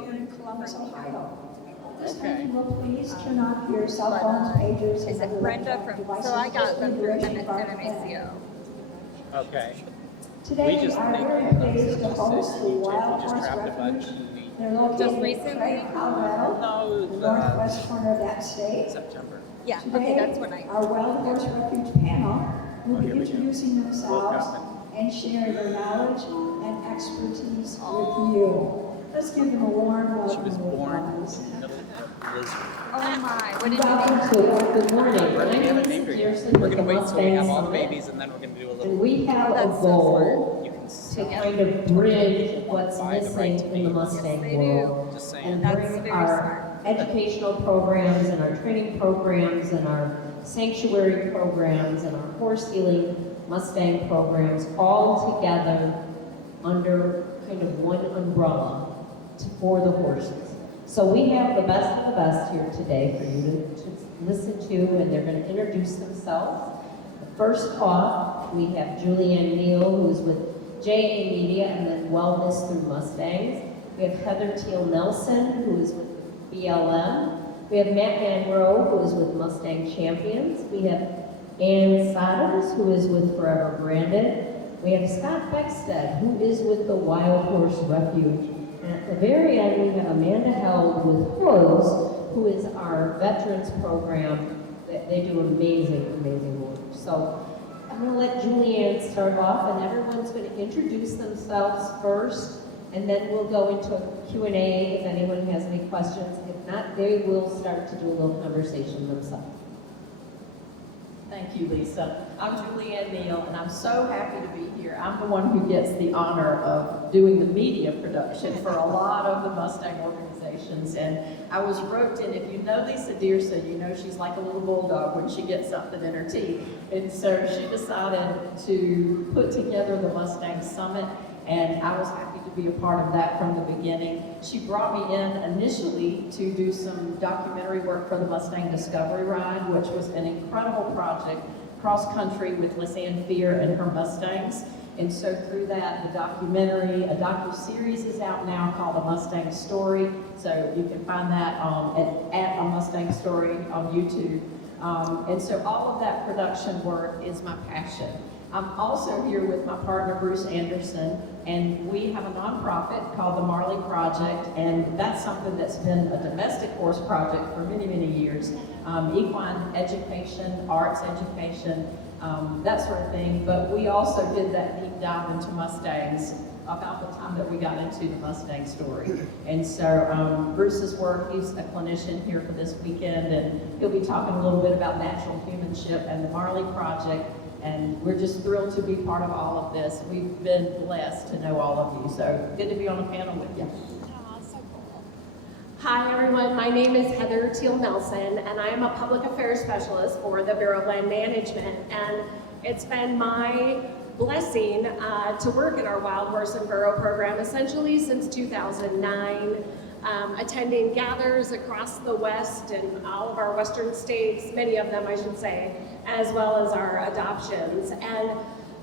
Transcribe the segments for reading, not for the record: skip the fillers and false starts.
here in Columbus, Ohio. This Okay. time, will please turn off your cell phones, pagers, and Is other it Brenda electronic from, devices so I got for them the from duration of our event. MACO. Okay. Today, We we just are think very of pleased to just host this the YouTube, Wild we just Horse trapped a bunch Refuge. and we They're located Just in recently? Craig, Colorado, No, the northwest corner of that state. September. Yeah, Today, okay, that's when I. our Wild Horse Refuge panel will be here we go. introducing themselves Woke and sharing their knowledge and expertise with you. Let's give them a warm welcome. She was and born applause. in the middle of blizzard. Oh my, what did you Welcome think? to, good morning. We're My gonna name have a is neighbor. Diersen We're with the gonna wait till we Mustang have all the Summit, babies and then we're gonna do a and little. we have That's a so goal You can to see. kind of bridge what's Buy the right missing to in the be. Mustang Yes, they world. Just saying. And That's bring very our educational programs and our training programs and our sanctuary programs and our horse healing Mustang programs all together under kind of one umbrella for the horses. So we have the best of the best here today for you to listen to, and they're going to introduce themselves. First off, we have Julianne Neal, who's with JA Media and then Wellness Through Mustangs. We have Heather Tiel-Nelson, who is with BLM. We have Matt Manroe, who is with Mustang Champions. We have Ann Souders, who is with Forever Branded. We have Scott Beckstead, who is with the Wild Horse Refuge. And at the very end, we have Amanda Held with HOOVES, who is our veterans program. They do amazing, amazing work. So I'm going to let Julianne start off, and everyone's going to introduce themselves first, and then we'll go into a Q&A if anyone has any questions. If not, they will start to do a little conversation themselves. Thank you, Lisa. I'm Julianne Neal, and I'm so happy to be here. I'm the one who gets the honor of doing the media production for a lot of the Mustang organizations, and I was roped in. If you know Lisa Diersen, you know she's like a little bulldog when she gets something in her teeth, and so she decided to put together the Mustang Summit, and I was happy to be a part of that from the beginning. She brought me in initially to do some documentary work for the Mustang Discovery Ride, which was an incredible project, cross-country with Lisanne Fear and her Mustangs. And so through that, the documentary, a docu-series is out now called A Mustang Story. So you can find that at A Mustang Story on YouTube. And so all of that production work is my passion. I'm also here with my partner, Bruce Anderson, and we have a nonprofit called the Marley Project, and that's something that's been a domestic horse project for many, many years. Equine education, arts education, that sort of thing, but we also did that deep dive into Mustangs about the time that we got into the Mustang story. And so Bruce's work, he's a clinician here for this weekend, and he'll be talking a little bit about natural humanship and the Marley Project. And we're just thrilled to be part of all of this. We've been blessed to know all of you. So good to be on a panel with you. Oh, so cool. Hi everyone, my name is Heather Tiel-Nelson, and I am a public affairs specialist for the Bureau of Land Management. And it's been my blessing to work in our Wild Horse and Burro program essentially since 2009, attending gathers across the West and all of our Western states, many of them I should say, as well as our adoptions. And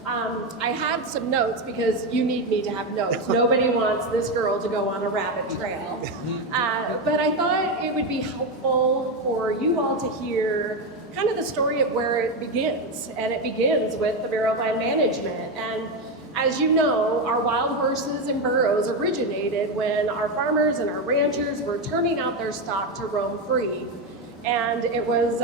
I had some notes because you need me to have notes. Nobody wants this girl to go on a rabbit trail. But I thought it would be helpful for you all to hear kind of the story of where it begins. And it begins with the Bureau of Land Management. And as you know, our wild horses and burros originated when our farmers and our ranchers were turning out their stock to roam free. And it was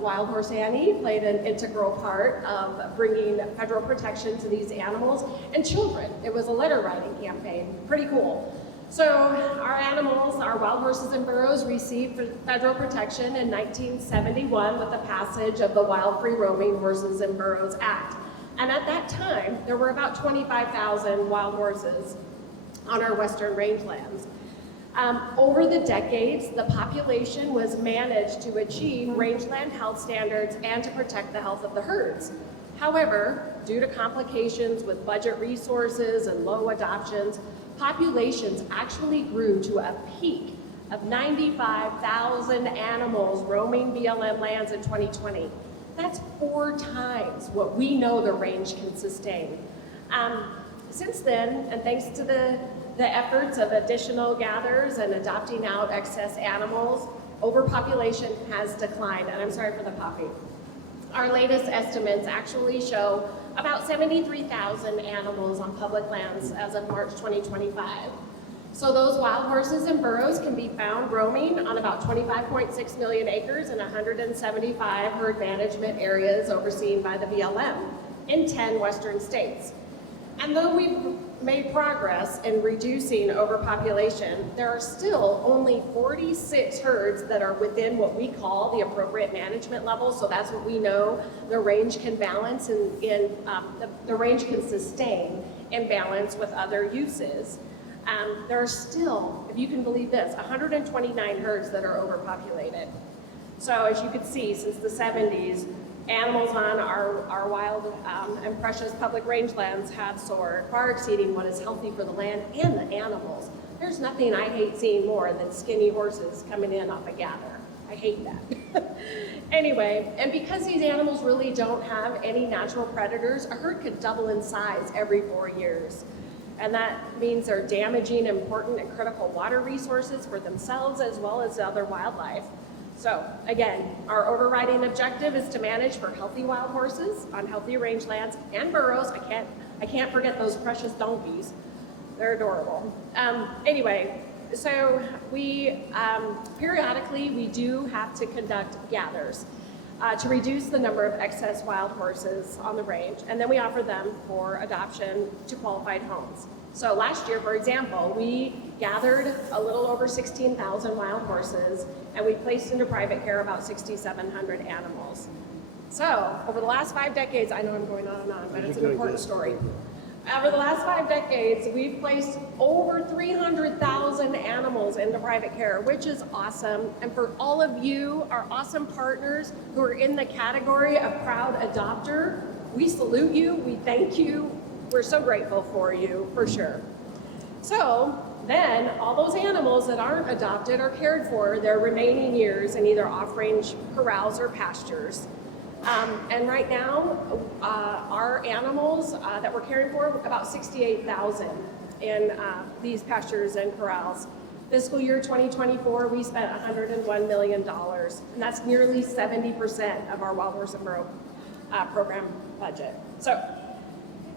Wild Horse Annie played an integral part of bringing federal protection to these animals and children. It was a letter writing campaign, pretty cool. So our animals, our wild horses and burros received federal protection in 1971 with the passage of the Wild Free Roaming Horses and Burros Act. And at that time, there were about 25,000 wild horses on our western rangelands. Over the decades, the population was managed to achieve rangeland health standards and to protect the health of the herds. However, due to complications with budget resources and low adoptions, populations actually grew to a peak of 95,000 animals roaming BLM lands in 2020. That's 4 times what we know the range can sustain. Since then, and thanks to the the efforts of additional gathers and adopting out excess animals, overpopulation has declined, and I'm sorry for the popping. Our latest estimates actually show about 73,000 animals on public lands as of March 2025. So those wild horses and burros can be found roaming on about 25.6 million acres in 175 herd management areas overseen by the BLM in 10 western states. And though we've made progress in reducing overpopulation, there are still only 46 herds that are within what we call the appropriate management level. So that's what we know the range can balance and the range can sustain in balance with other uses. There are still, if you can believe this, 129 herds that are overpopulated. So as you can see, since the 70s, animals on our wild and precious public rangelands have soared, far exceeding what is healthy for the land and the animals. There's nothing I hate seeing more than skinny horses coming in off a gather. I hate that. Anyway, and because these animals really don't have any natural predators, a herd could double in size every 4 years. And that means they're damaging important and critical water resources for themselves as well as other wildlife. So again, our overriding objective is to manage for healthy wild horses on healthy rangelands and burros. I can't forget those precious donkeys. They're adorable. Anyway, so we periodically we do have to conduct gathers to reduce the number of excess wild horses on the range, and then we offer them for adoption to qualified homes. So last year, for example, we gathered a little over 16,000 wild horses, and we placed into private care about 6,700 animals. So over the last 5 decades, I know I'm going on and on, but it's an important story. Over the last 5 decades, we've placed over 300,000 animals into private care, which is awesome. And for all of you, our awesome partners who are in the category of proud adopter, we salute you, we thank you. We're so grateful for you, for sure. So then all those animals that aren't adopted are cared for their remaining years in either off-range corrals or pastures. And right now, our animals that we're caring for, about 68,000 in these pastures and corrals. Fiscal year 2024, we spent $101 million, and that's nearly 70% of our Wild Horse and Burro program budget.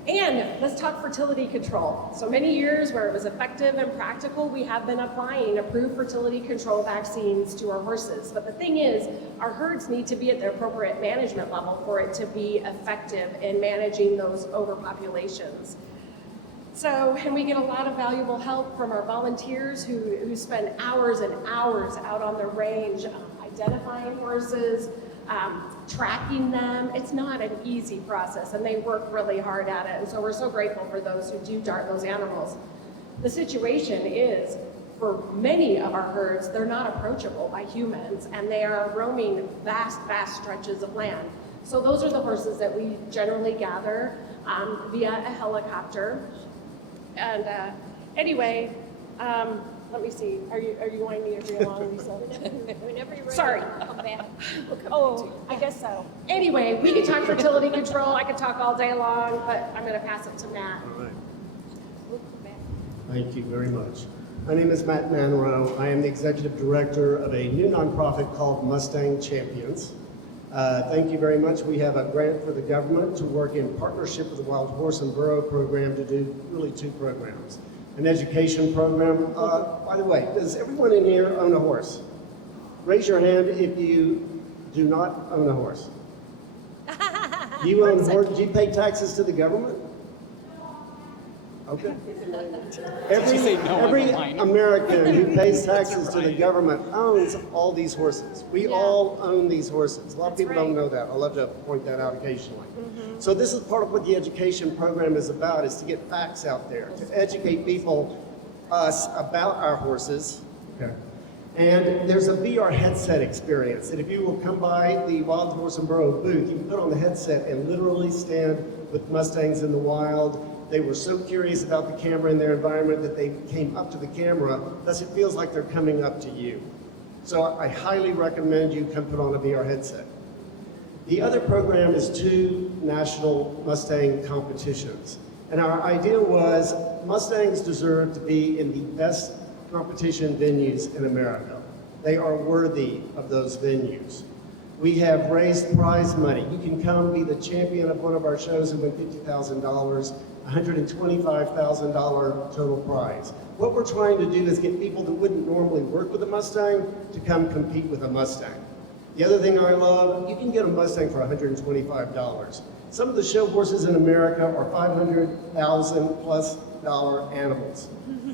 And let's talk fertility control. So many years where it was effective and practical, we have been applying approved fertility control vaccines to our horses. But the thing is, our herds need to be at the appropriate management level for it to be effective in managing those overpopulations. So, and we get a lot of valuable help from our volunteers who spend hours and hours out on the range identifying horses, tracking them. It's not an easy process, and they work really hard at it. And so we're so grateful for those who do dart those animals. The situation is, for many of our herds, they're not approachable by humans, and they are roaming vast, vast stretches of land. So those are the horses that we generally gather via a helicopter. And anyway, let me see. Are you wanting me to read along, Lisa? Whenever you're ready, Sorry. come back. Oh, I guess so. Anyway, we could talk fertility control. I could talk all day long, but I'm going to pass it to Matt. All right. We'll come back. Thank you very much. My name is Matt Manroe. I am the executive director of a new nonprofit called Mustang Champions. Thank you very much. We have a grant for the government to work in partnership with the Wild Horse and Burro program to do really 2 programs. An education program. By the way, does everyone in here own a horse? Raise your hand if you do not own a horse. Do you own a horse? Do you pay taxes to the government? Okay. Every American who pays taxes to the government owns all these horses. We all own these horses. A lot of people don't know that. I love to point that out occasionally. So this is part of what the education program is about, is to get facts out there, to educate people, us, about our horses. Okay. And there's a VR headset experience. And if you will come by the Wild Horse and Burro booth, you can put on the headset and literally stand with Mustangs in the wild. They were so curious about the camera in their environment that they came up to the camera, thus it feels like they're coming up to you. So I highly recommend you come put on a VR headset. The other program is 2 national Mustang competitions. And our idea was Mustangs deserve to be in the best competition venues in America. They are worthy of those venues. We have raised prize money. You can come be the champion of one of our shows and win $50,000, $125,000 total prize. What we're trying to do is get people that wouldn't normally work with a Mustang to come compete with a Mustang. The other thing I love, you can get a Mustang for $125. Some of the show horses in America are $500,000+ animals.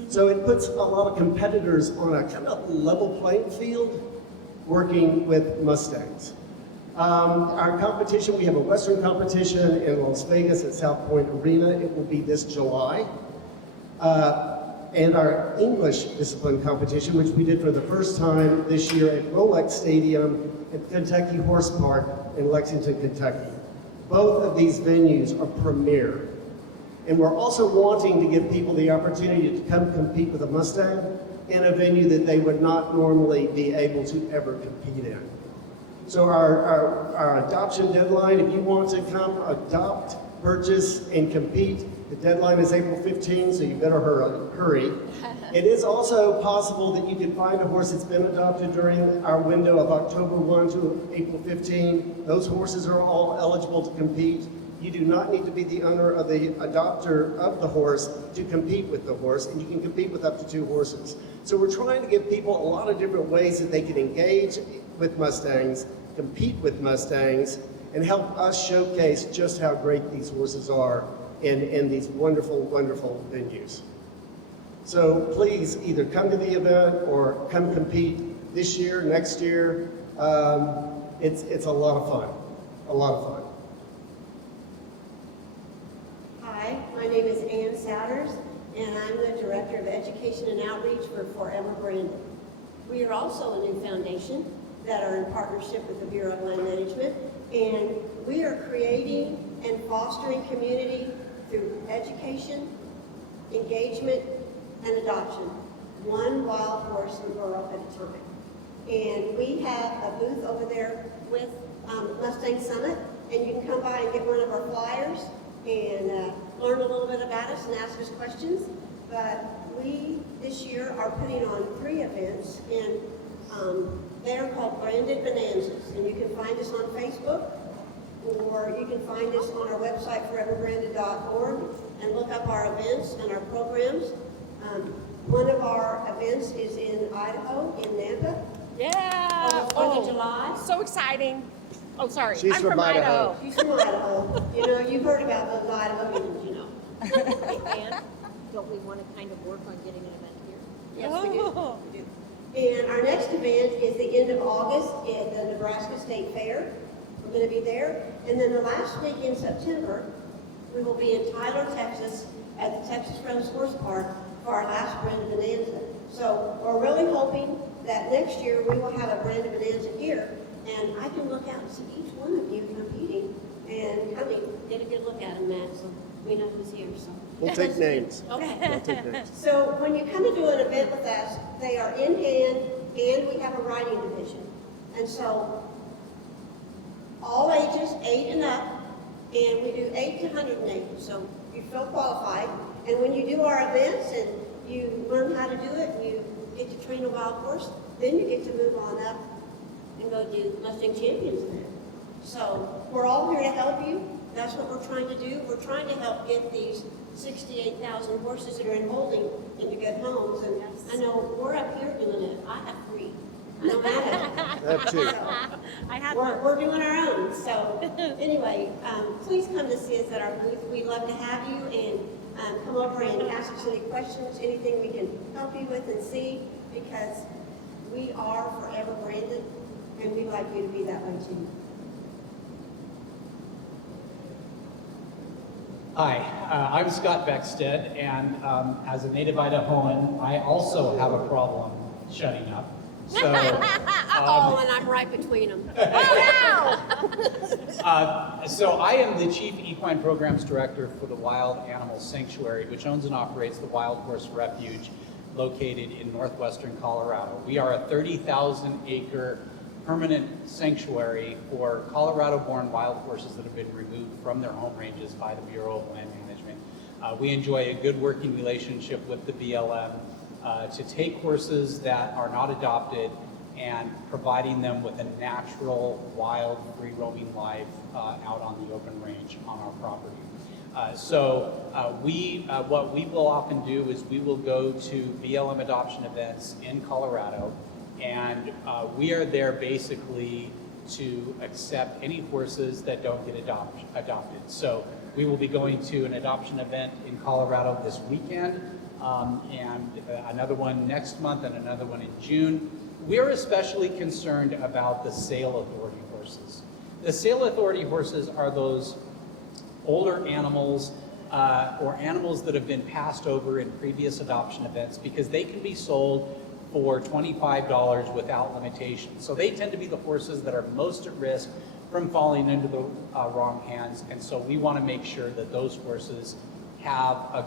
So it puts a lot of competitors on a kind of level playing field working with Mustangs. Our competition, we have a Western competition in Las Vegas at South Point Arena. It will be this July. And our English discipline competition, which we did for the first time this year at Rolex Stadium at Kentucky Horse Park in Lexington, Kentucky. Both of these venues are premier. And we're also wanting to give people the opportunity to come compete with a Mustang in a venue that they would not normally be able to ever compete in. So our adoption deadline, if you want to come adopt, purchase, and compete, the deadline is April 15, so you better hurry. It is also possible that you can find a horse that's been adopted during our window of October 1 to April 15. Those horses are all eligible to compete. You do not need to be the owner of the adopter of the horse to compete with the horse, and you can compete with up to 2 horses. So we're trying to give people a lot of different ways that they can engage with Mustangs, compete with Mustangs, and help us showcase just how great these horses are in these wonderful, wonderful venues. So please either come to the event or come compete this year, next year. It's a lot of fun, a lot of fun. Hi, my name is Ann Souders, and I'm the Director of Education and Outreach for Forever Branded. We are also a new foundation that are in partnership with the Bureau of Land Management, and we are creating and fostering community through education, engagement, and adoption, one wild horse in Burro at a time. And we have a booth over there with Mustang Summit, and you can come by and get one of our flyers and learn a little bit about us and ask us questions. But we, this year, are putting on 3 events, and they're called Branded Bonanzas. And you can find us on Facebook, or you can find us on our website, foreverbranded.org, and look up our events and our programs. One of our events is in Idaho, in Nampa, Yeah. on the 4th of July. So exciting. Oh, sorry. She's I'm from Idaho. She's from Idaho. You know, you've heard about those Idaho meetings, you know. And don't we want to kind of work on getting an event here? Yes, we do. And our next event is the end of August at the Nebraska State Fair. We're going to be there. And then the last week in September, we will be in Tyler, Texas at the Texas Rose Horse Park for our last Branded Bonanza. So we're really hoping that next year we will have a Branded Bonanza here. And I can look out and see each one of you competing and coming. Get a good look at them, Matt, so we know who's here. So. We'll take names. Okay. We'll take names. So when you come to do an event with us, they are in hand, and we have a riding division. And so all ages, 8 and up, and we do 8 to 108. So you feel qualified. And when you do our events and you learn how to do it, and you get to train a wild horse, then you get to move on up and go do Mustang Champions there. So we're all here to help you. That's what we're trying to do. We're trying to help get these 68,000 horses that are in holding into good homes. And I know we're up here doing it. I have 3. I know Matt has. That too. I had We're doing our own. So anyway, please come to see us at our booth. We'd love to have you, and come over and ask us any questions, anything we can help you with and see, because we are forever branded, and we'd like you to be that way too. Hi, I'm Scott Beckstead, and as a native Idahoan, I also have a problem shutting up. So, Oh, and I'm right between them. so I am the Chief Equine Programs Director for the Wild Animal Sanctuary, which owns and operates the Wild Horse Refuge located in northwestern Colorado. We are a 30,000-acre permanent sanctuary for Colorado-born wild horses that have been removed from their home ranges by the Bureau of Land Management. We enjoy a good working relationship with the BLM to take horses that are not adopted and providing them with a natural, wild, free-roaming life out on the open range on our property. What we will often do is we will go to BLM adoption events in Colorado, and we are there basically to accept any horses that don't get adopted. So we will be going to an adoption event in Colorado this weekend, and another one next month and another one in June. We're especially concerned about the sale authority horses. The sale authority horses are those older animals or animals that have been passed over in previous adoption events, because they can be sold for $25 without limitation. So they tend to be the horses that are most at risk from falling into the wrong hands, and so we want to make sure that those horses have a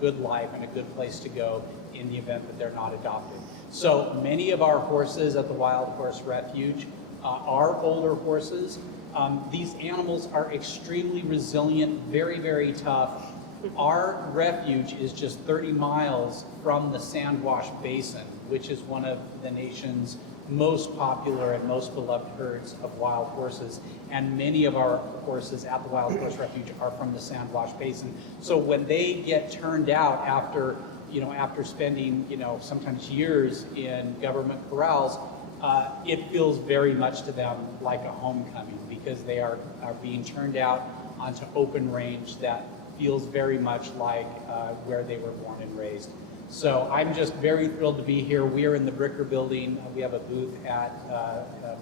good life and a good place to go in the event that they're not adopted. So many of our horses at the Wild Horse Refuge are older horses. These animals are extremely resilient, very, very tough. Our refuge is just 30 miles from the Sandwash Basin, which is one of the nation's most popular and most beloved herds of wild horses. And many of our horses at the Wild Horse Refuge are from the Sandwash Basin. So when they get turned out after spending, sometimes years in government corrals, it feels very much to them like a homecoming, because they are being turned out onto open range that feels very much like where they were born and raised. So I'm just very thrilled to be here. We are in the Bricker building. We have a booth at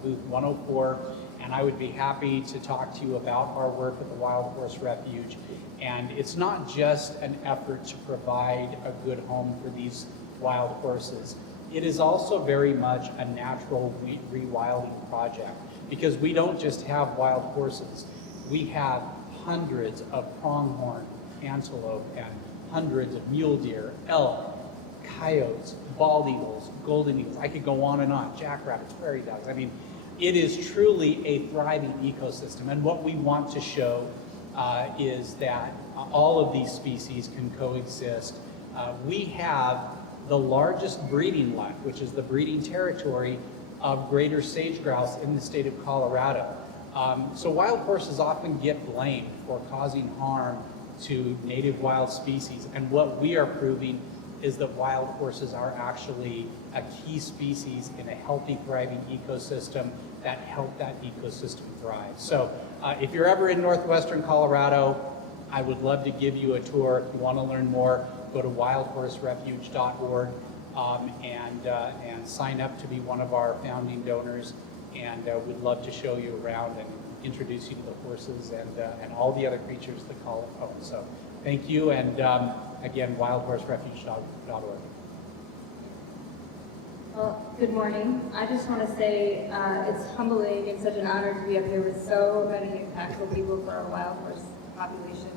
booth 104, and I would be happy to talk to you about our work at the Wild Horse Refuge. And it's not just an effort to provide a good home for these wild horses. It is also very much a natural rewilding project, because we don't just have wild horses. We have hundreds of pronghorn antelope and hundreds of mule deer, elk, coyotes, bald eagles, golden eagles. I could go on and on. Jackrabbits, prairie dogs. I mean, it is truly a thriving ecosystem. And what we want to show is that all of these species can coexist. We have the largest breeding lot, which is the breeding territory of greater sage grouse in the state of Colorado. So wild horses often get blamed for causing harm to native wild species, and what we are proving is that wild horses are actually a key species in a healthy, thriving ecosystem that help that ecosystem thrive. So if you're ever in northwestern Colorado, I would love to give you a tour. If you want to learn more, go to wildhorserefuge.org and sign up to be one of our founding donors, and we'd love to show you around and introduce you to the horses and all the other creatures that call it home. So thank you, and again, wildhorserefuge.org. Well, good morning. I just want to say it's humbling and such an honor to be up here with so many impactful people for our wild horse population.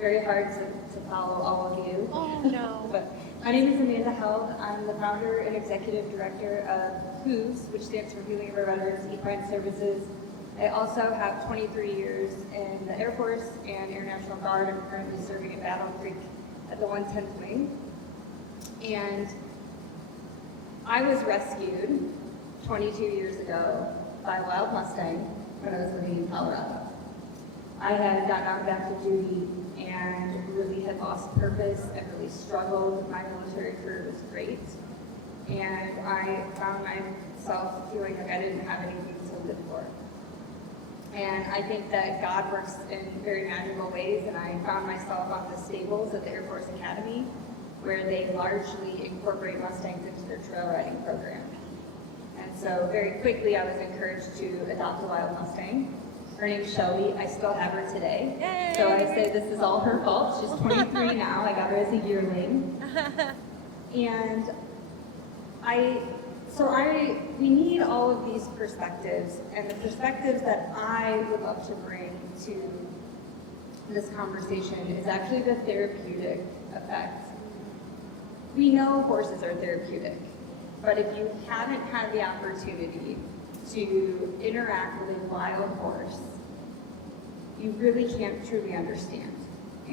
Very hard to follow all of you. Oh, no. But my name is Amanda Held. I'm the founder and executive director of HOOVES, which stands for Healing of Our Veterans Equine Services. I also have 23 years in the Air Force and Air National Guard. I'm currently serving at Battle Creek at the 110th Wing. And I was rescued 22 years ago by a wild Mustang when I was living in Colorado. I had gotten out of active duty and really had lost purpose and really struggled. My military career was great. And I found myself feeling like I didn't have anything to live for. And I think that God works in very magical ways, and I found myself on the stables at the Air Force Academy, where they largely incorporate Mustangs into their trail riding program. And so very quickly I was encouraged to adopt a wild Mustang. Her name's Shelby. I still have her today. Yay! So I say this is all her fault. She's 23 now. I got her as a yearling. And we need all of these perspectives, and the perspectives that I would love to bring to this conversation is actually the therapeutic effect. We know horses are therapeutic, but if you haven't had the opportunity to interact with a wild horse, you really can't truly understand.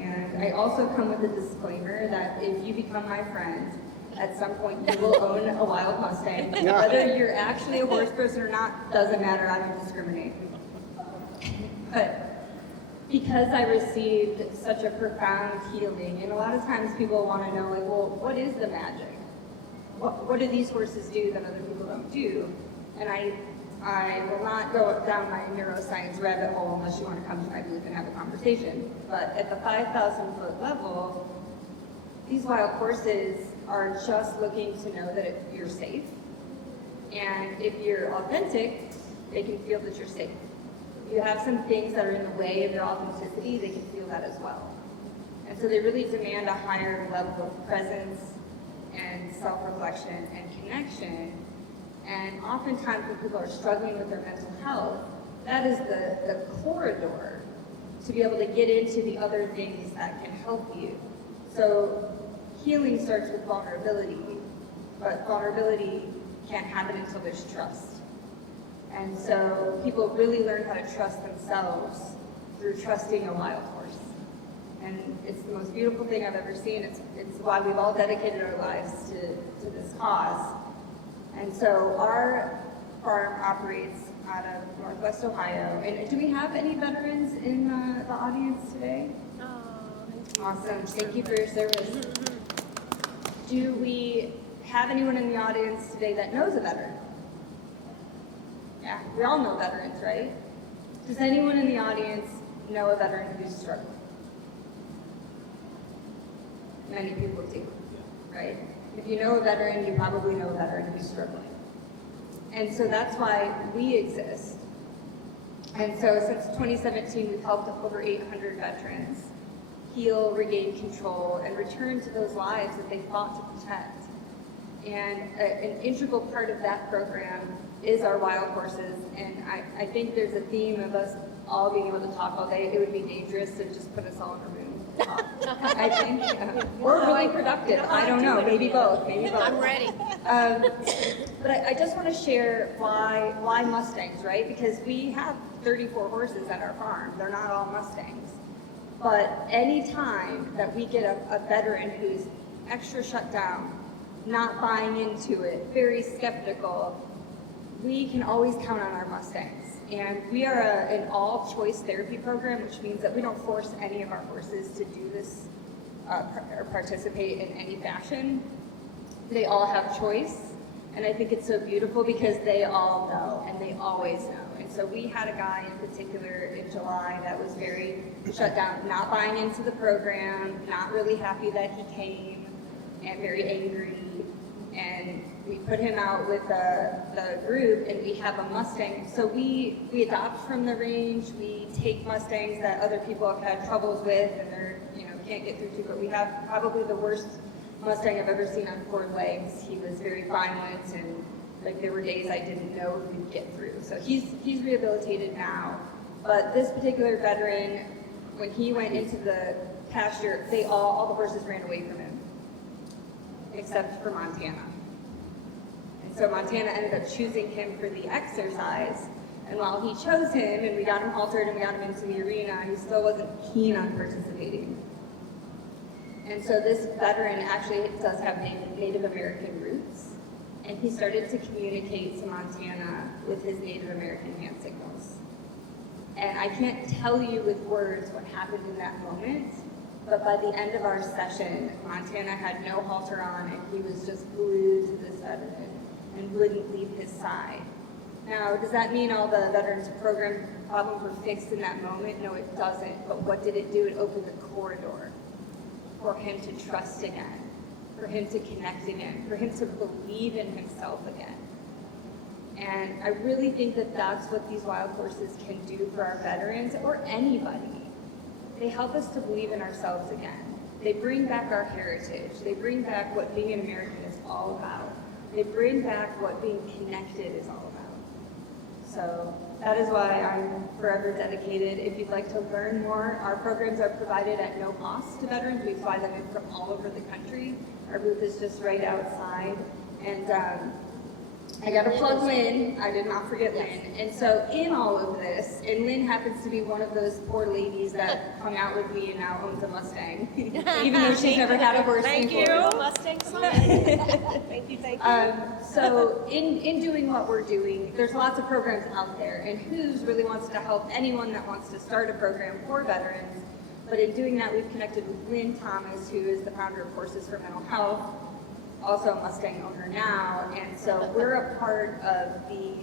And I also come with a disclaimer that if you become my friend, at some point you will own a wild Mustang. Whether you're actually a horse person or not, doesn't matter, I don't discriminate. But because I received such a profound healing, and a lot of times people want to know, like, well, what is the magic? What do these horses do that other people don't do? And I will not go down my neuroscience rabbit hole unless you want to come to my booth and have a conversation. But at the 5,000 foot level, these wild horses are just looking to know that you're safe. And if you're authentic, they can feel that you're safe. If you have some things that are in the way of their authenticity, they can feel that as well. And so they really demand a higher level of presence and self-reflection and connection. And oftentimes when people are struggling with their mental health, that is the corridor to be able to get into the other things that can help you. So healing starts with vulnerability, but vulnerability can't happen until there's trust. And so people really learn how to trust themselves through trusting a wild horse. And it's the most beautiful thing I've ever seen. It's why we've all dedicated our lives to this cause. And so our farm operates out of Northwest Ohio. And do we have any veterans in the audience today? Awesome. Thank you for your service. Do we have anyone in the audience today that knows a veteran? Yeah, we all know veterans, right? Does anyone in the audience know a veteran who's struggling? Many people do, right? If you know a veteran, you probably know a veteran who's struggling. And so that's why we exist. And so since 2017, we've helped over 800 veterans heal, regain control, and return to those lives that they fought to protect. And an integral part of that program is our wild horses. And I think there's a theme of us all being able to talk all day. It would be dangerous to just put us all in a room. I think we're really productive. I don't know. Maybe both. Maybe both. I'm ready. But I just want to share why Mustangs, right? Because we have 34 horses at our farm. They're not all Mustangs. But any time that we get a veteran who's extra shut down, not buying into it, very skeptical, we can always count on our Mustangs. And we are an all-choice therapy program, which means that we don't force any of our horses to do this or participate in any fashion. They all have choice. And I think it's so beautiful because they all know, and they always know. And so we had a guy in particular in July that was very shut down, not buying into the program, not really happy that he came, and very angry. And we put him out with the group, and we have a Mustang. So we adopt from the range. We take Mustangs that other people have had troubles with, and they're can't get through to. But we have probably the worst Mustang I've ever seen on 4 legs. He was very violent, and like there were days I didn't know if we'd get through. So he's rehabilitated now. But this particular veteran, when he went into the pasture, all the horses ran away from him, except for Montana. And so Montana ended up choosing him for the exercise. And while he chose him, and we got him haltered and we got him into the arena, he still wasn't keen on participating. And so this veteran actually does have Native American roots, and he started to communicate to Montana with his Native American hand signals. And I can't tell you with words what happened in that moment, but by the end of our session, Montana had no halter on, and he was just glued to this veteran and wouldn't leave his side. Now, does that mean all the veterans program problems were fixed in that moment? No, it doesn't. But what did it do? It opened the corridor for him to trust again, for him to connect again, for him to believe in himself again. And I really think that that's what these wild horses can do for our veterans or anybody. They help us to believe in ourselves again. They bring back our heritage. They bring back what being an American is all about. They bring back what being connected is all about. So that is why I'm forever dedicated. If you'd like to learn more, our programs are provided at no cost to veterans. We fly them in from all over the country. Our booth is just right outside. And I gotta plug Lynn, I did not forget Lynn. And so in all of this, and Lynn happens to be one of those poor ladies that hung out with me and now owns a Mustang, even though she's never had a horse before. Mustang Summit. Thank you. So in doing what we're doing, there's lots of programs out there, and HOOVES really wants to help anyone that wants to start a program for veterans. But in doing that, we've connected with Lynn Thomas, who is the founder of Horses for Mental Health, also a Mustang owner now, and so we're a part of the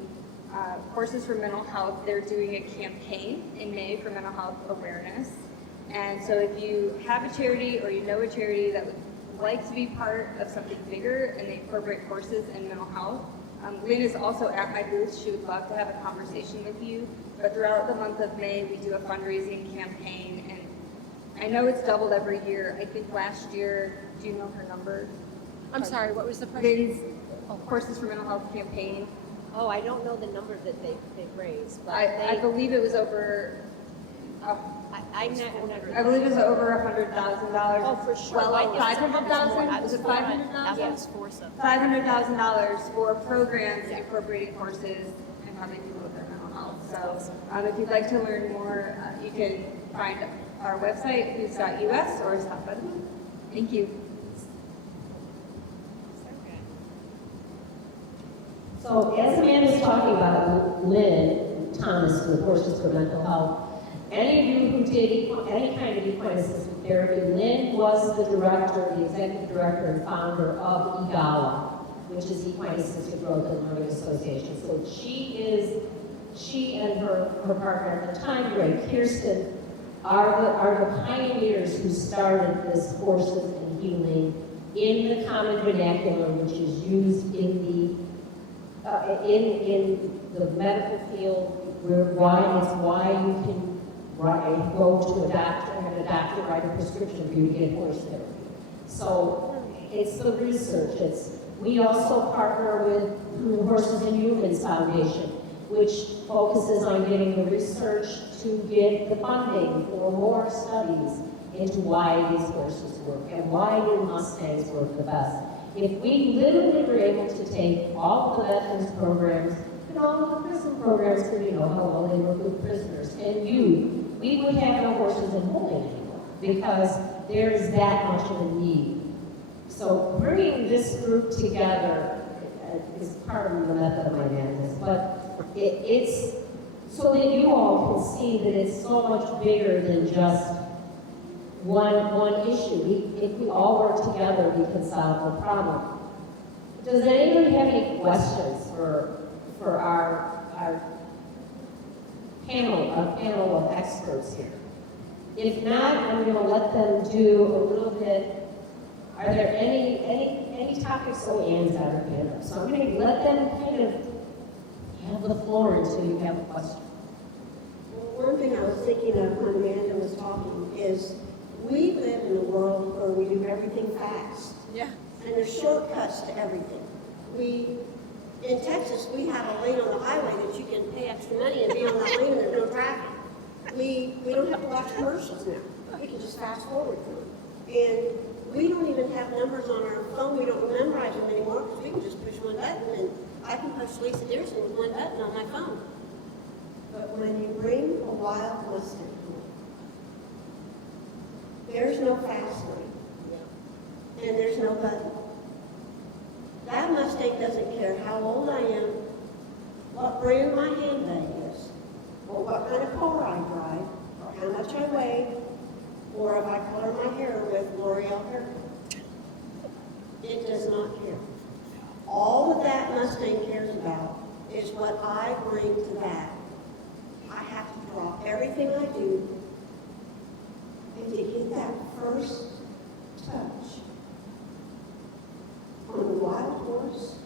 Horses for Mental Health. They're doing a campaign in May for mental health awareness. And so if you have a charity or you know a charity that would like to be part of something bigger and they incorporate horses and mental health, Lynn is also at my booth. She would love to have a conversation with you. But throughout the month of May, we do a fundraising campaign, and I know it's doubled every year. I think last year, do you know her number? I'm sorry, what was the question? Lynn's Horses for Mental Health campaign. Oh, I don't know the number that they've raised, but I believe it was over. I never. I believe it was over $100,000. Oh, for sure. Well, I guess $500,000. Was it $500,000? Yes, for some. $500,000 for programs incorporating horses and how they deal with their mental health. So, if you'd like to learn more, you can find our website, hooves.us, or stop by the booth. Thank you. So as Amanda was talking about Lynn Thomas with Horses for Mental Health, any of you who did any kind of equine assisted therapy, Lynn was the director, the executive director and founder of EGALA, which is Equine Assisted Growth and Learning Association. So she and her partner at the time, Greg Kirsten, are the pioneers who started this horses and healing in the common vernacular, which is used in the medical field, why you can go to a doctor and have a doctor write a prescription for you to get horse therapy. So it's the research. We also partner with the Horses and Humans Foundation, which focuses on getting the research to get the funding for more studies into why these horses work and why do Mustangs work the best. If we literally were able to take all of the veterans programs and all of the prison programs, because you know how well they work with prisoners, and we would have no horses in holding anymore because there's that much of a need. So bringing this group together is part of the method of my madness, but it's so that you all can see that it's so much bigger than just one issue. If we all work together, we can solve the problem. Does anybody have any questions for our panel of experts here? If not, I'm going to let them do a little bit. Are there any topics? Oh, Anne's got her hand up. So I'm going to let them kind of have the floor until you have a question. Well, one thing I was thinking of when Amanda was talking is we live in a world where we do everything fast. Yeah. And there's shortcuts to everything. In Texas, we have a lane on the highway that you can pay extra money and be on that lane and there's no traffic. We don't have to watch commercials now. We can just fast forward through them. And we don't even have numbers on our phone. We don't memorize them anymore because we can just push one button and I can push Lisa Diersen with one button on my phone. But when you bring a wild Mustang home, there's no fast lane. And there's no button. That Mustang doesn't care how old I am, what brand my handbag is, or what kind of car I drive, or how much I weigh, or if I color my hair with L'Oreal hair. It does not care. All that Mustang cares about is what I bring to that. I have to drop everything I do and to get that first touch on a wild horse.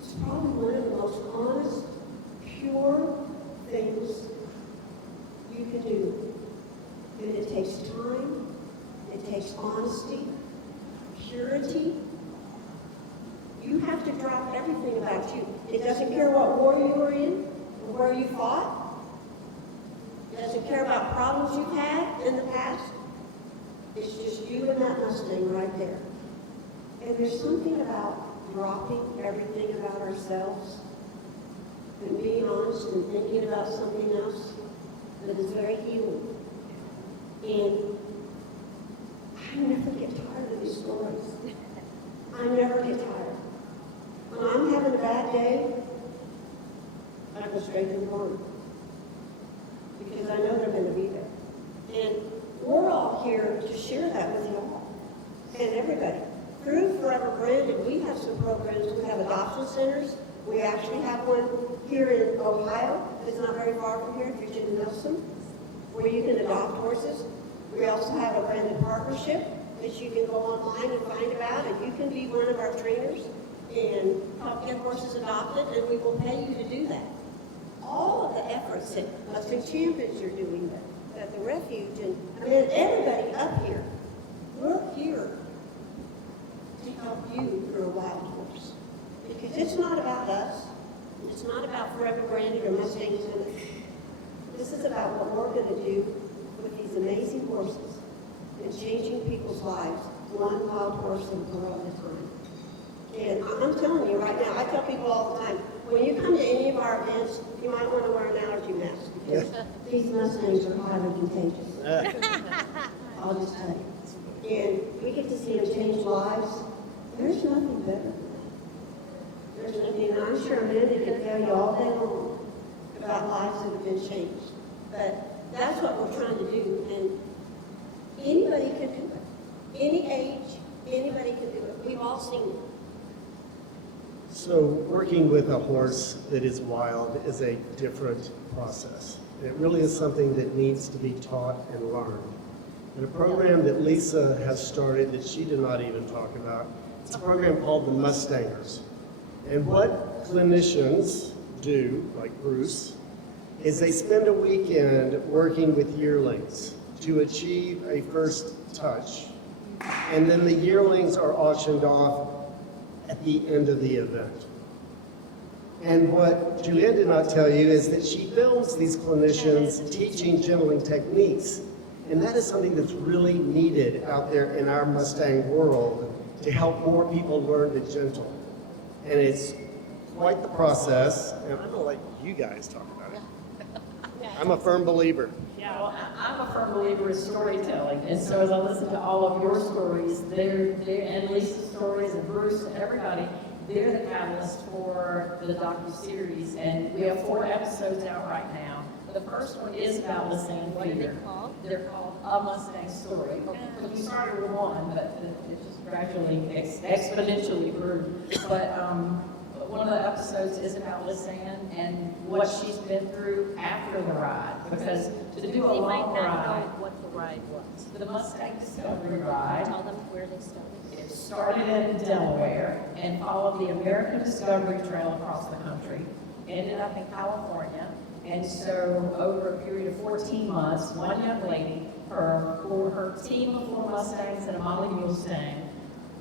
It's probably one of the most honest, pure things you can do. And it takes time, it takes honesty, purity. You have to drop everything about you. It doesn't care what war you were in or where you fought. It doesn't care about problems you've had in the past. It's just you and that Mustang right there. And there's something about dropping everything about ourselves and being honest and thinking about something else that is very healing. And I never get tired of these stories. I never get tired. When I'm having a bad day, I go straight to the barn because I know they're going to be there. And we're all here to share that with y'all and everybody. Through Forever Branded, we have some programs. We have adoption centers. We actually have one here in Ohio. It's not very far from here, Tiel-Nelson, where you can adopt horses. We also have a branded partnership that you can go online and find about, and you can be one of our trainers and help get horses adopted, and we will pay you to do that. All of the efforts that Mustang Champions are doing, that the Refuge, and I mean, everybody up here, we're here to help you through a wild horse. Because it's not about us. It's not about Forever Branded or Mustang Summit. This is about what we're going to do with these amazing horses and changing people's lives, one wild horse at a time. And I'm telling you right now, I tell people all the time, when you come to any of our events, you might want to wear an allergy mask because these Mustangs are highly contagious. I'll just tell you. And we get to see them change lives. There's nothing better. There's nothing, and I'm sure Amanda can tell you all day long about lives that have been changed. But that's what we're trying to do, and anybody can do it. Any age, anybody can do it. We've all seen it. So working with a horse that is wild is a different process. It really is something that needs to be taught and learned. And a program that Lisa has started that she did not even talk about, it's a program called the Mustangers. And what clinicians do, like Bruce, is they spend a weekend working with yearlings to achieve a first touch. And then the yearlings are auctioned off at the end of the event. And what Julianne did not tell you is that she films these clinicians teaching gentling techniques. And that is something that's really needed out there in our Mustang world to help more people learn to gentle. And it's quite the process, and I'm gonna let you guys talk about it. I'm a firm believer. Yeah, well, I'm a firm believer in storytelling, and so as I listen to all of your stories, and Lisa's stories, and Bruce, and everybody, they're the catalyst for the docu-series, and we have 4 episodes out right now. The first one is about Mustang Feeder. They're called A Mustang Story. We started with 1, but it just gradually, exponentially grew. But one of the episodes is about Lisanne and what she's been through after the ride. Because to do a They might long not ride, know what the ride was. the Mustang Discovery Ride, Tell them where they started. it started in Delaware and followed the American Discovery Trail across the country, ended up in California. And so over a period of 14 months, one young lady, her team of 4 Mustangs and a Molly Mustang,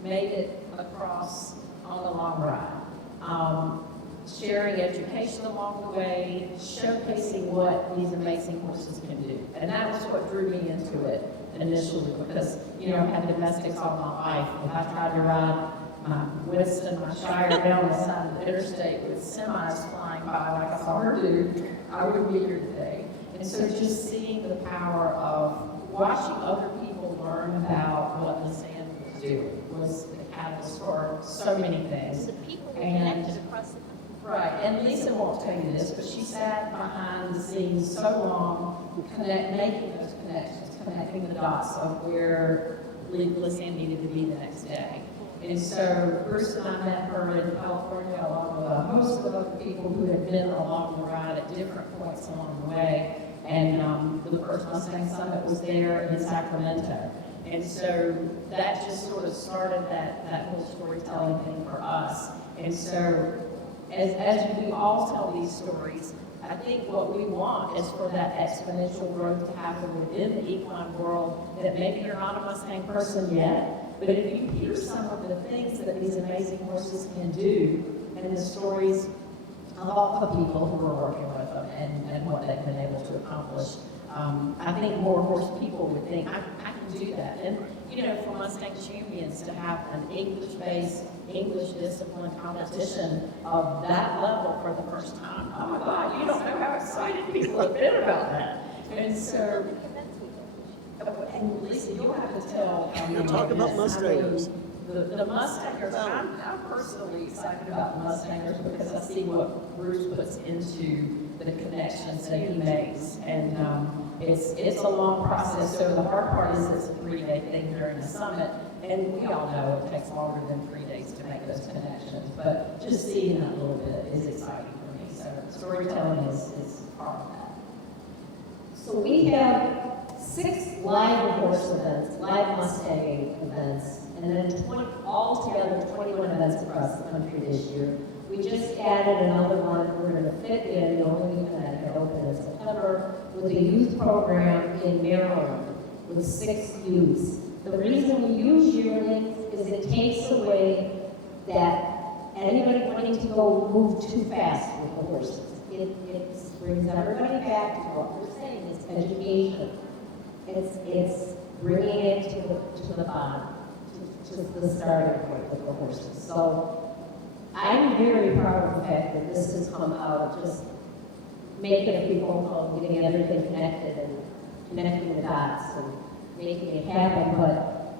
made it across on a long ride, sharing education along the way, showcasing what these amazing horses can do. And that was what drew me into it initially, because, you know, I've had domestics all my life. If I tried to ride my Winston, my Shire down the side of the interstate with semis flying by like I saw her do, I wouldn't be here today. And so just seeing the power of watching other people learn about what Lisanne was doing was the catalyst for so many things. The people were And- connected across the country. Right, and Lisa won't tell you this, but she sat behind the scenes so long, making those connections, connecting the dots of where Lisanne needed to be the next day. And so Bruce and I met her in California along with a host of other people who had been along the ride at different points along the way. And the first Mustang Summit was there in Sacramento. And so that just sort of started that whole storytelling thing for us. And so as we all tell these stories, I think what we want is for that exponential growth to happen within the equine world, that maybe you're not a Mustang person yet, but if you hear some of the things that these amazing horses can do, and the stories of all the people who are working with them and what they've been able to accomplish, I think more horse people would think, I can do that. And, you know, for Mustang Champions to have an English-based English discipline competition of that level for the first time. Oh my God, you don't know how excited people have been about that. And so, and Lisa, you'll have to tell. Now talk about Mustangers. The Mustangers, I'm personally excited about the Mustangers because I see what Bruce puts into the connections that he makes. And it's a long process. So the hard part is it's a 3-day thing during the summit. And we all know it takes longer than 3 days to make those connections. But just seeing that little bit is exciting for me. So storytelling is part of that. So we have 6 live horse events, live Mustang events, and then altogether 21 events across the country this year. We just added another one. We're going to fit in the only weekend that had open in September with a youth program in Maryland with 6 youths. The reason we use yearlings is it takes away that anybody wanting to go move too fast with the horses. It brings everybody back to what we're saying, it's education. It's bringing it to the bottom, to the starting point with the horses. So I'm very proud of the fact that this has come out of just making a few phone calls, getting everything connected and connecting the dots and making it happen. But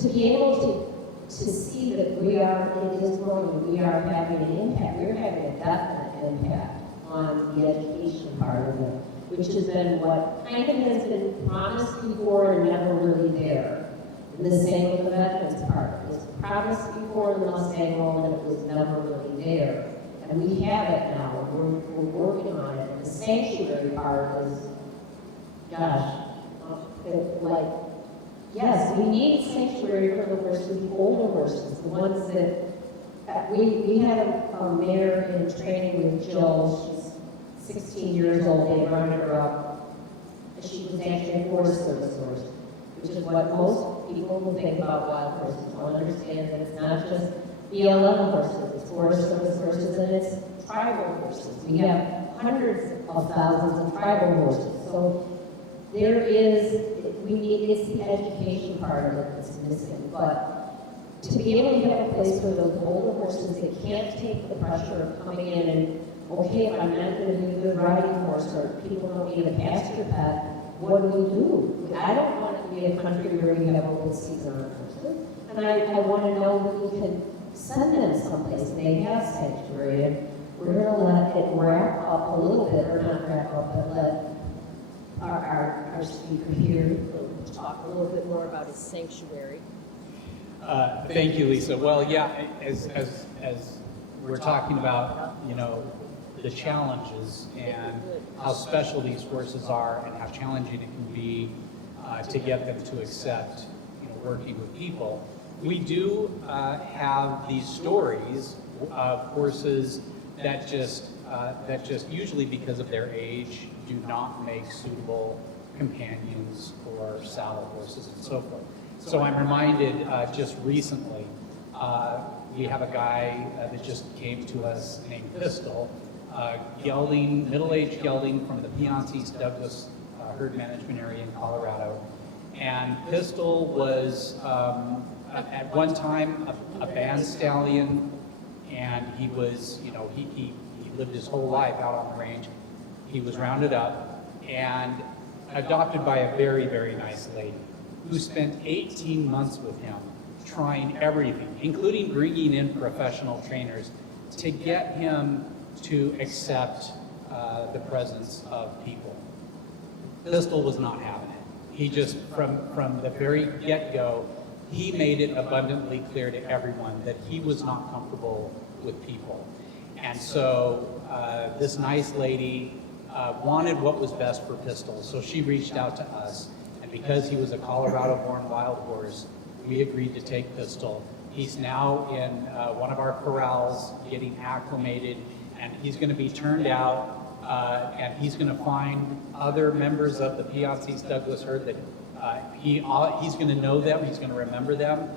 to be able to see that it is growing, we are having an impact, we're having a definite impact on the education part of it, which has been what kind of has been promised before and never really there. And the same with the veterans part. It was promised before the Mustang Roll and it was never really there. And we have it now. We're working on it. The sanctuary part is, gosh, like, yes, we need sanctuary for the horses, the older horses, the ones that we had a mare in training with Jill. She's 16 years old. They rounded her up. She was actually a Forest Service horse, which is what most people will think about wild horses. Don't understand that it's not just BLM horses, it's Forest Service horses, and it's tribal horses. We have hundreds of thousands of tribal horses. So it's the education part of it that's missing. But to be able to have a place where those older horses that can't take the pressure of coming in and, okay, if I'm not going to be a good riding horse or people don't need a pasture pet, what do? I don't want to be a country where we have open season on horses. And I want to know that we can send them someplace and they have sanctuary. And we're going to let it wrap up a little bit, or not wrap up, but let our speaker here Talk a little bit more about his sanctuary. Thank you, Lisa. Well, yeah, as we're talking about, the challenges and how special these horses are and how challenging it can be to get them to accept, working with people. We do have these stories of horses that just usually because of their age do not make suitable companions or saddle horses and so forth. So I'm reminded just recently, we have a guy that just came to us named Pistol, gelding, middle-aged gelding from the East Douglas herd management area in Colorado. And Pistol was at one time a band stallion, and he was, he lived his whole life out on the range. He was rounded up and adopted by a very, very nice lady who spent 18 months with him trying everything, including bringing in professional trainers to get him to accept the presence of people. Pistol was not having it. He just, from the very get-go, he made it abundantly clear to everyone that he was not comfortable with people. And so this nice lady wanted what was best for Pistol, so she reached out to us. And because he was a Colorado-born wild horse, we agreed to take Pistol. He's now in one of our corrals getting acclimated, and he's going to be turned out, and he's going to find other members of the East Douglas herd that he's going to know them, he's going to remember them,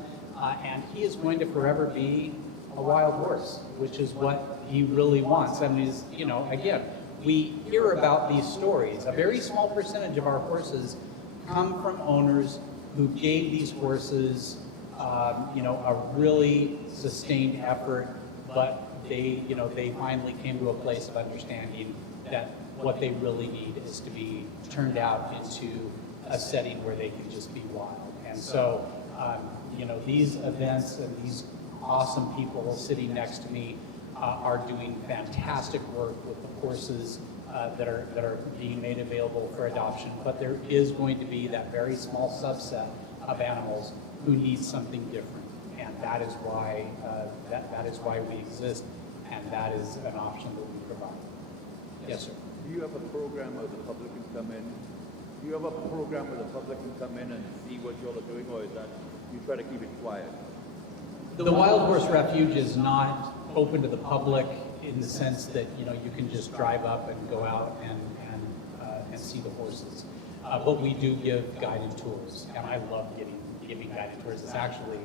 and he is going to forever be a wild horse, which is what he really wants. I mean, again, we hear about these stories. A very small percentage of our horses come from owners who gave these horses a really sustained effort, but they finally came to a place of understanding that what they really need is to be turned out into a setting where they can just be wild. And so, these events and these awesome people sitting next to me are doing fantastic work with the horses that are being made available for adoption. But there is going to be that very small subset of animals who need something different, and that is why that is why we exist, and that is an option that we provide. Yes, sir. Do you have a program where the public can come in? Do you have a program where the public can come in and see what y'all are doing, or is that you try to keep it quiet? The Wild Horse Refuge is not open to the public in the sense that you can just drive up and go out and see the horses. But we do give guided tours, and I love giving guided tours. It's actually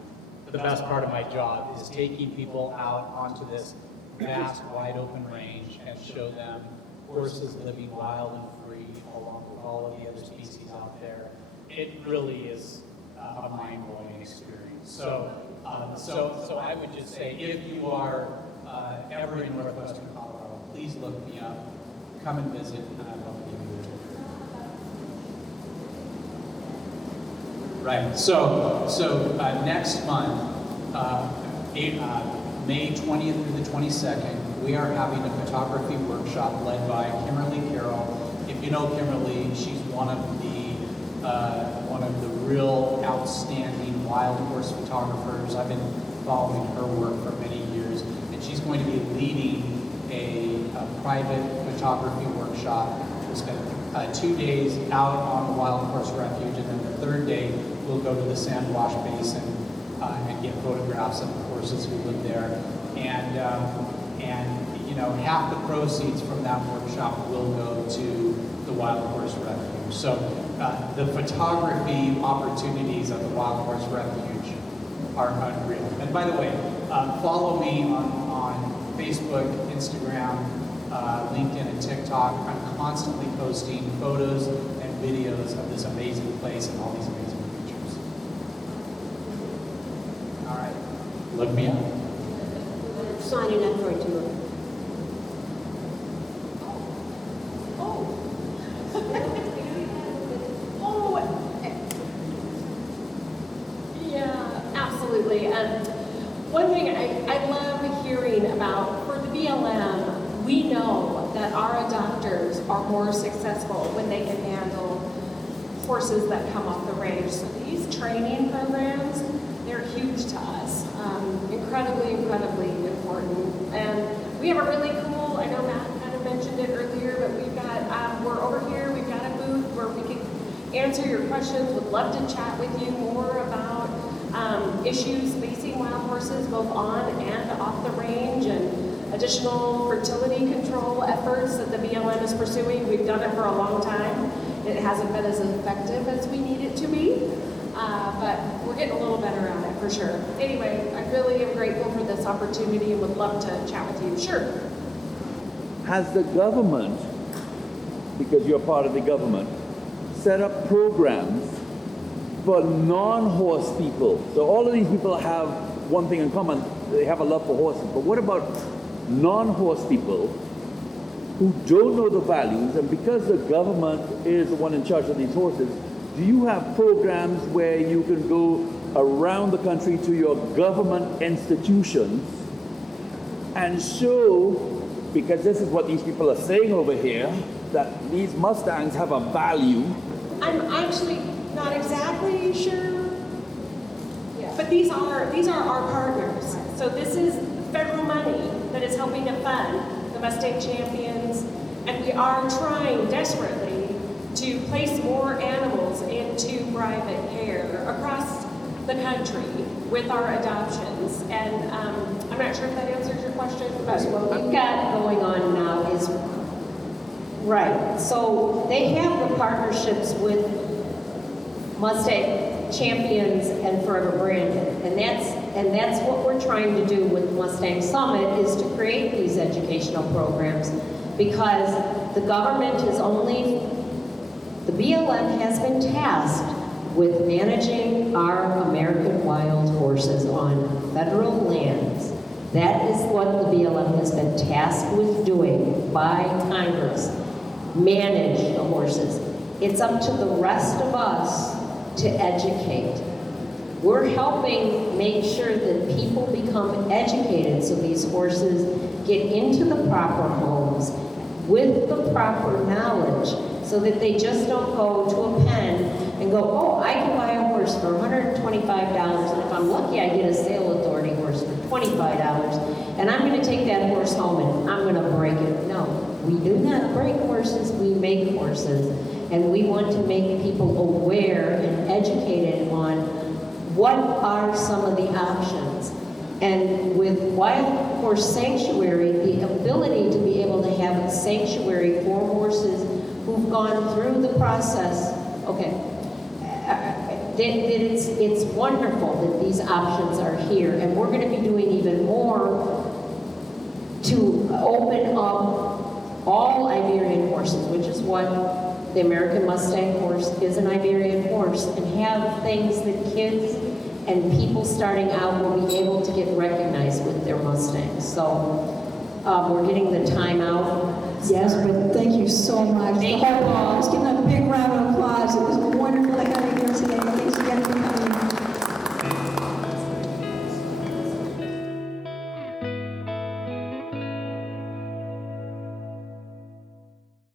the best part of my job is taking people out onto this vast, wide open range and show them horses living wild and free along with all of the other species out there. It really is a mind-blowing experience. So I would just say, if you are ever in northwestern Colorado, please look me up, come and visit, and I'd love to give you a tour. Right. So next month, May 20th through the 22nd, we are having a photography workshop led by Kimberly Carroll. If you know Kimberly, she's one of the real outstanding wild horse photographers. I've been following her work for many years, and she's going to be leading a private photography workshop. We'll spend 2 days out on the Wild Horse Refuge, and then the third day we'll go to the Sand Wash Basin and get photographs of the horses who live there. And half the proceeds from that workshop will go to the Wild Horse Refuge. So the photography opportunities at the Wild Horse Refuge are unreal. And by the way, follow me on Facebook, Instagram, LinkedIn, and TikTok. I'm constantly posting photos and videos of this amazing place and all these amazing creatures. All right, look me up. We're signing up for a tour. Absolutely. One thing I love hearing about, for the BLM, we know that our adopters are more successful when they can handle horses that come off the range. So these training programs, they're huge to us. Incredibly important. And we have a really cool, I know Matt kind of mentioned it earlier, but we've got, we're over here, we've got a booth where we can answer your questions. Would love to chat with you more about issues facing wild horses both on and off the range, and additional fertility control efforts that the BLM is pursuing. We've done it for a long time. It hasn't been as effective as we need it to be, but we're getting a little better at it for sure. Anyway, I really am grateful for this opportunity and would love to chat with you. Sure. Has the government, because you're part of the government, set up programs for non-horse people? So all of these people have one thing in common, they have a love for horses, but what about non-horse people who don't know the values, and because the government is the one in charge of these horses, do you have programs where you can go around the country to your government institutions and show, because this is what these people are saying over here, that these Mustangs have a value? I'm actually not exactly sure, but these are our partners. So this is federal money that is helping to fund the Mustang Champions, and we are trying desperately to place more animals into private care across the country with our adoptions. And I'm not sure if that answers your question, but What we've got going on now is, right, so they have the partnerships with Mustang Champions and Forever Branded, and that's what we're trying to do with Mustang Summit, is to create these educational programs, because the government is only, the BLM has been tasked with managing our American wild horses on federal lands. That is what the BLM has been tasked with doing by Congress. Manage the horses. It's up to the rest of us to educate. We're helping make sure that people become educated so these horses get into the proper homes with the proper knowledge so that they just don't go to a pen and go, oh, I can buy a horse for $125, and if I'm lucky, I get a sale authority horse for $25, and I'm going to take that horse home and I'm going to break it. No, we do not break horses, we make horses, and we want to make people aware and educated on what are some of the options. And with Wild Horse Sanctuary, the ability to be able to have a sanctuary for horses who've gone through the process, okay, it's wonderful that these options are here, and we're going to be doing even more to open up all Iberian horses, which is what the American Mustang horse is, an Iberian horse, and have things that kids and people starting out will be able to get recognized with their Mustangs. So we're getting the time out. Yes, but thank you so much. Thank you all. Let's give them a big round of applause. It was wonderful to have you